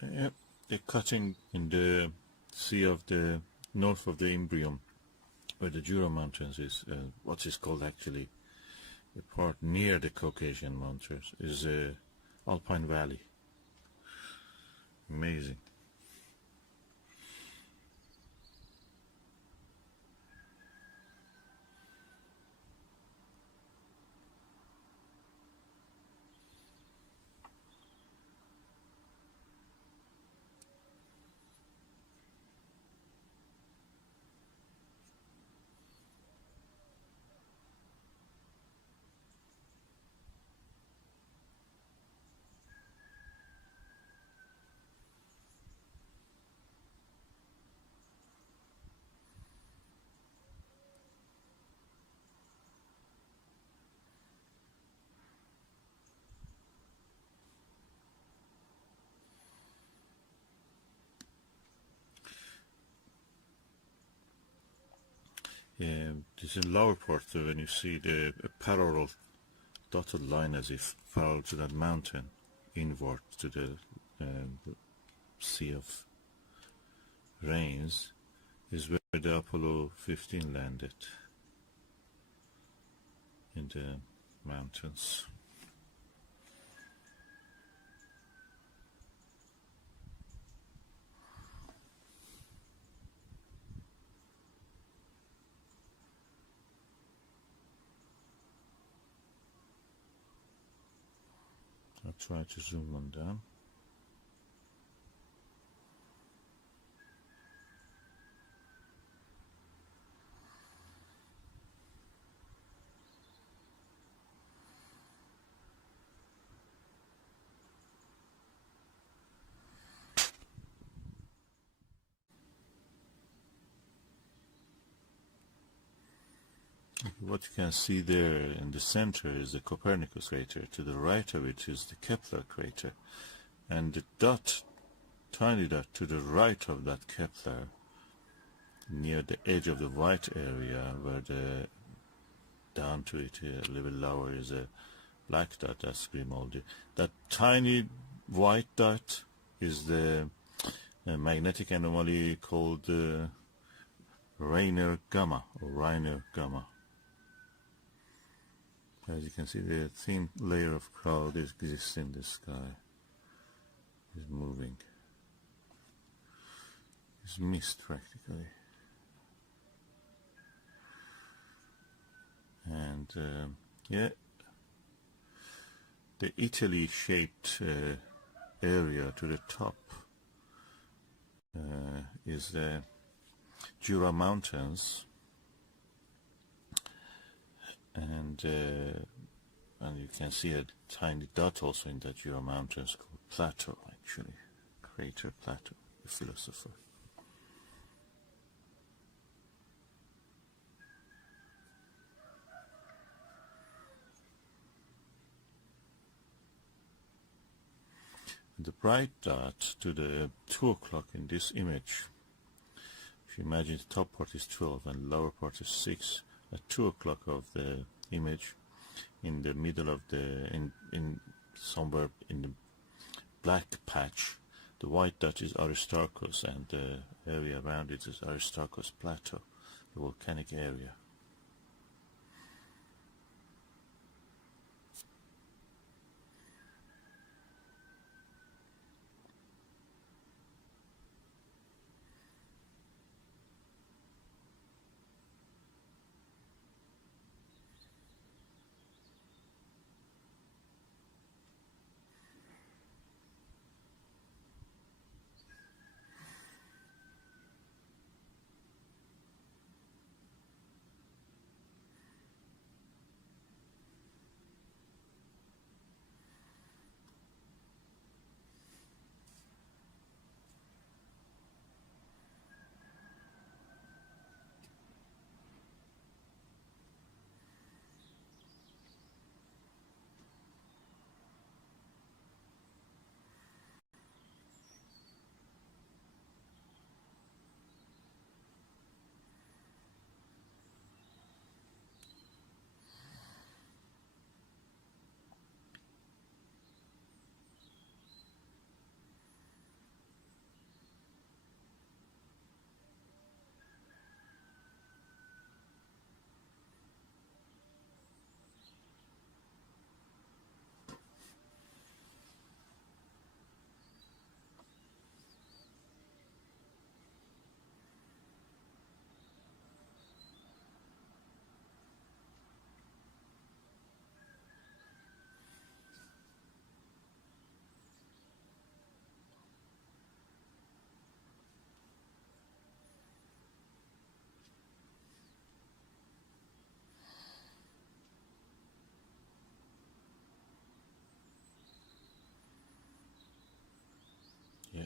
The cutting in the sea of the north of the Imbrium, where the Jura Mountains is, what is called actually the part near the Caucasian Mountains, is Alpine Valley. Amazing. This is lower part, so when you see the parallel dotted line as if parallel to that mountain, inward to the Sea of Rains, is where the Apollo 15 landed, in the mountains. I'll try to zoom one down. What you can see there in the center is the Copernicus crater. To the right of it is the Kepler crater. And the dot, tiny dot to the right of that Kepler, near the edge of the white area, where the down to it a little lower is a black dot, that's Grimaldi. That tiny white dot is the magnetic anomaly called Rainer Gamma, or Reiner Gamma. As you can see, the thin layer of cloud exists in the sky. It's moving. It's mist practically. And yeah, the Italy-shaped area to the top is the Jura Mountains. And you can see a tiny dot also in that Jura Mountains called Plato, actually, crater Plato, the philosopher. The bright dot to the 2 o'clock in this image, if you imagine the top part is 12 and lower part is 6, at 2 o'clock of the image, in the middle of the, in somewhere in the black patch, the white dot is Aristarchus, and the area around it is Aristarchus Plateau, the volcanic area.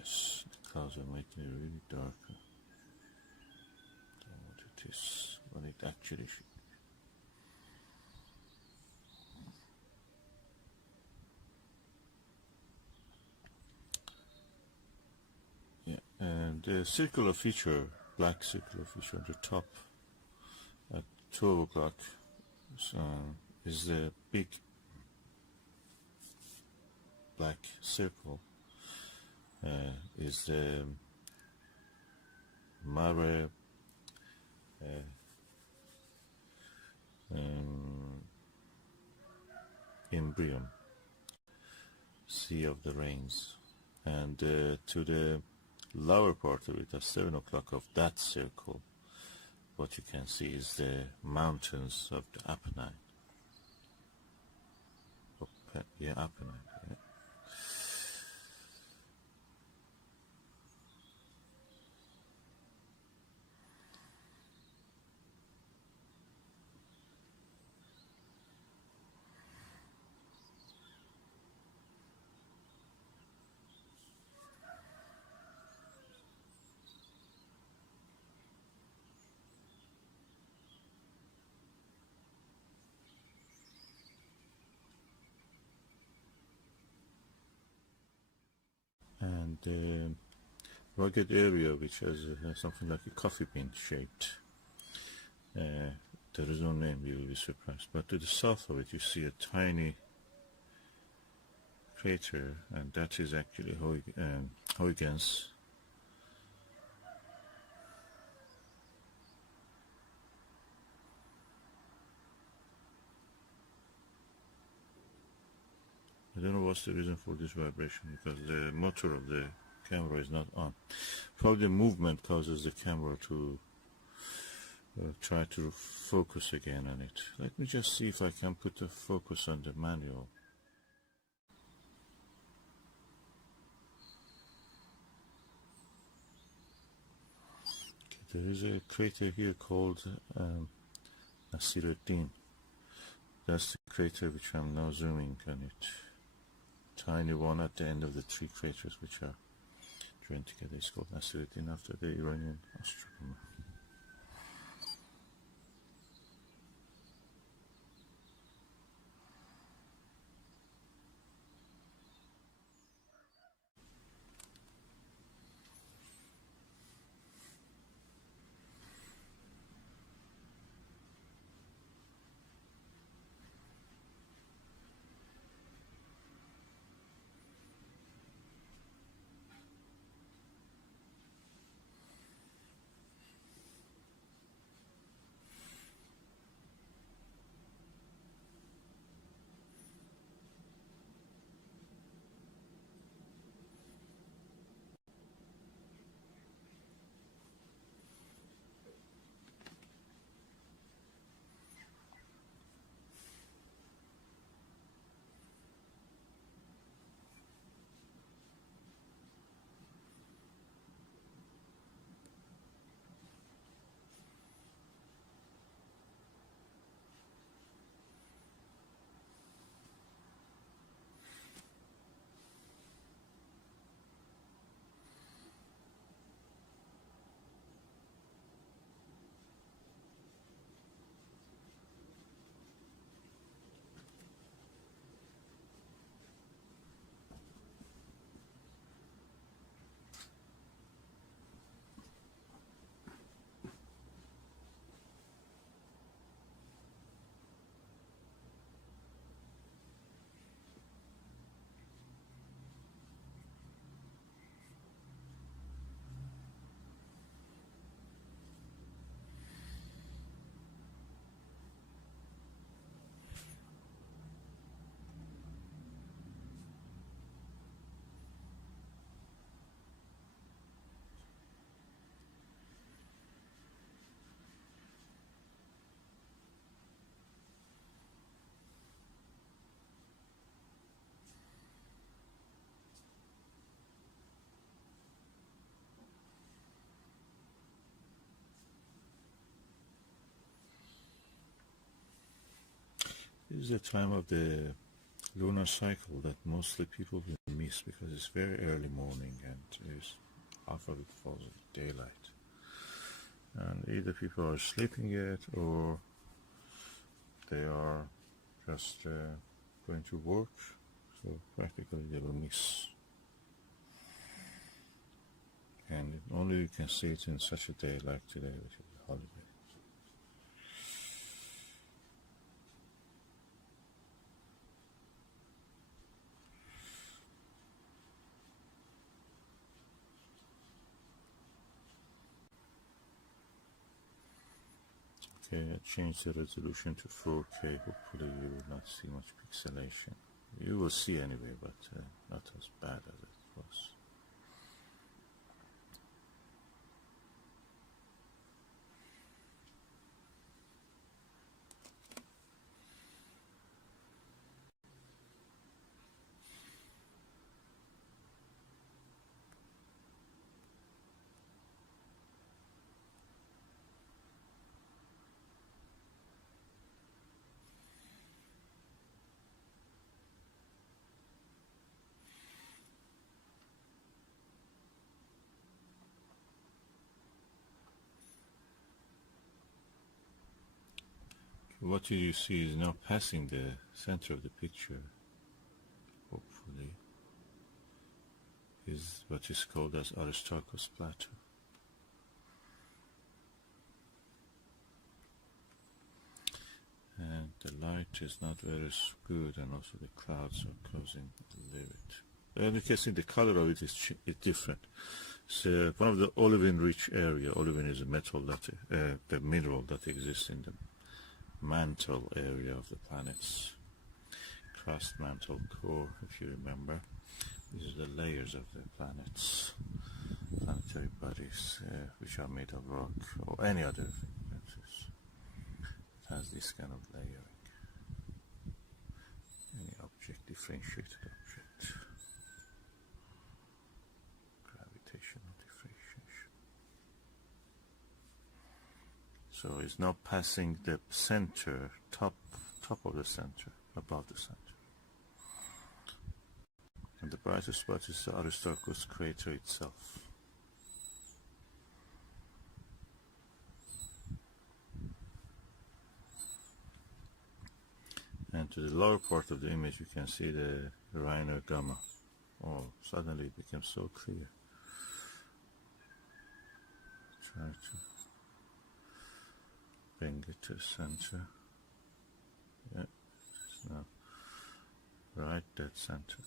Yes, the clouds are making it really darker than what it is, what it actually should. Yeah, and the circular feature, black circular feature on the top at 12 o'clock is the big black circle, is the Mare Imbrium, Sea of the Rains, and to the lower part of it at 7 o'clock of that circle, what you can see is the mountains of the Apennine. Yeah, Apennine. Yeah. And rugged area which has something like a coffee bean shaped. There is no name, you will be surprised. But to the south of it, you see a tiny crater, and that is actually Huygens. I don't know what's the reason for this vibration, because the motor of the camera is not on. Probably movement causes the camera to try to focus again on it. Let me just see if I can put the focus on the manual. Okay, there is a crater here called Nasiruddin. That's the crater which I'm now zooming on it. Tiny one at the end of the three craters which are joined together. It's called Nasiruddin after the Iranian astronomer. This is the time of the lunar cycle that mostly people will miss because it's very early morning and is half of it falls in daylight. And either people are sleeping yet or they are just going to work, so practically they will miss. And only you can see it in such a day like today, which is a holiday. Okay, I changed the resolution to 4K. Hopefully you will not see much pixelation. You will see anyway, but not as bad as it was. What you see is now passing the center of the picture, hopefully, is what is called as Aristarchus plateau. And the light is not very good, and also the clouds are causing a little bit. And you can see the color of it is different. So one of the olivine-rich area. Olivine is a metal that the mineral that exists in the mantle area of the planet's crust, mantle, core, if you remember. These are the layers of the planet's planetary bodies, which are made of rock or any other thing that has this kind of layering. Any object, differentiated object, gravitational differentiation. So it's now passing the center, top of the center, above the center. And the brightest spot is the Aristarchus crater itself. And to the lower part of the image you can see the Reiner Gamma. Oh, suddenly it became so clear. Try to bring it to the center. Yeah, it's now right dead center.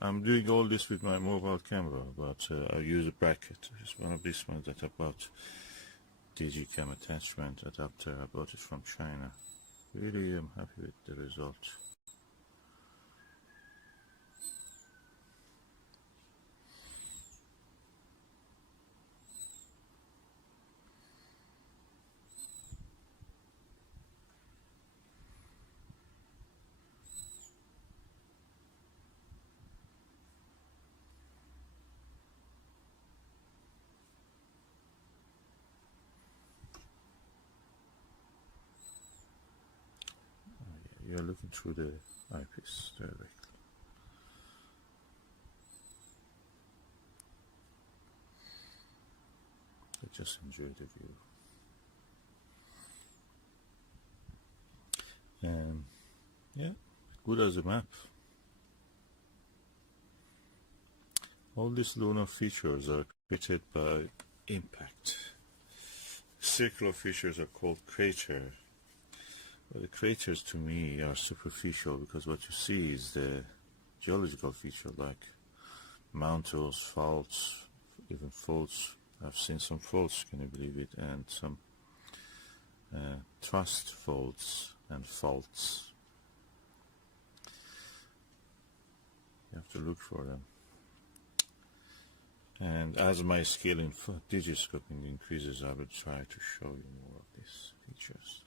I'm doing all this with my mobile camera, but I use a bracket. It's one of these ones that I bought, Digicam attachment adapter. I bought it from China. Really, I'm happy with the result. You're looking through the eyepiece directly. I just enjoy the view. And yeah, good as a map. All these lunar features are created by impact. Circular features are called crater. Well, the craters to me are superficial because what you see is the geological feature like mountains, faults, even faults. I've seen some faults, can you believe it, and some thrust faults and faults. You have to look for them. And as my skill in digiscoping increases, I will try to show you more of these features.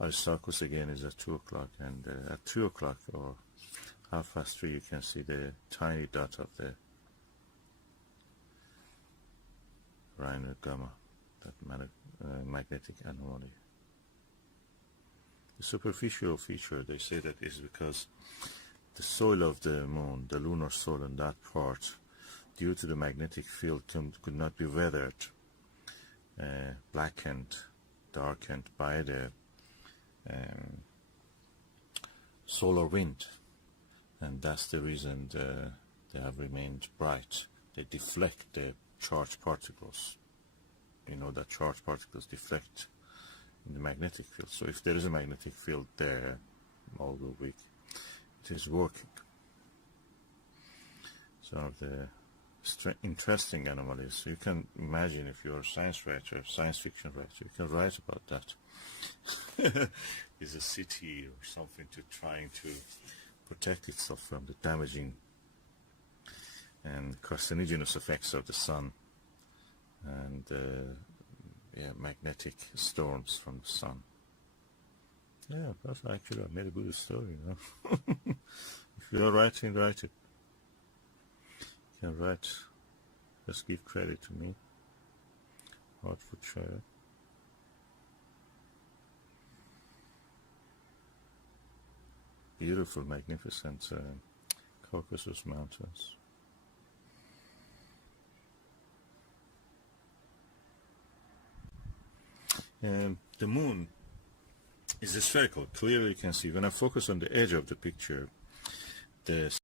Aristarchus again is at 2 o'clock, and at 3 o'clock or 3:30 you can see the tiny dot of the Reiner gamma, that magnetic anomaly. The superficial feature, they say that is because the soil of the moon, the lunar soil in that part, due to the magnetic field, could not be weathered, blackened, darkened by the solar wind, and that's the reason they have remained bright. They deflect the charged particles. You know that charged particles deflect in the magnetic field. So if there is a magnetic field there, although weak, it is working. Some of the interesting anomalies. You can imagine if you're a science writer, science fiction writer, you can write about that. Is a city or something trying to protect itself from the damaging and carcinogenous effects of the sun and magnetic storms from the sun. Yeah, that's actually I made a good story, you know. If you're writing, write it. You can write, just give credit to me. Hertfordshire. Beautiful, magnificent Caucasus Mountains. The moon is spherical. Clearly you can see when I focus on the edge of the picture, the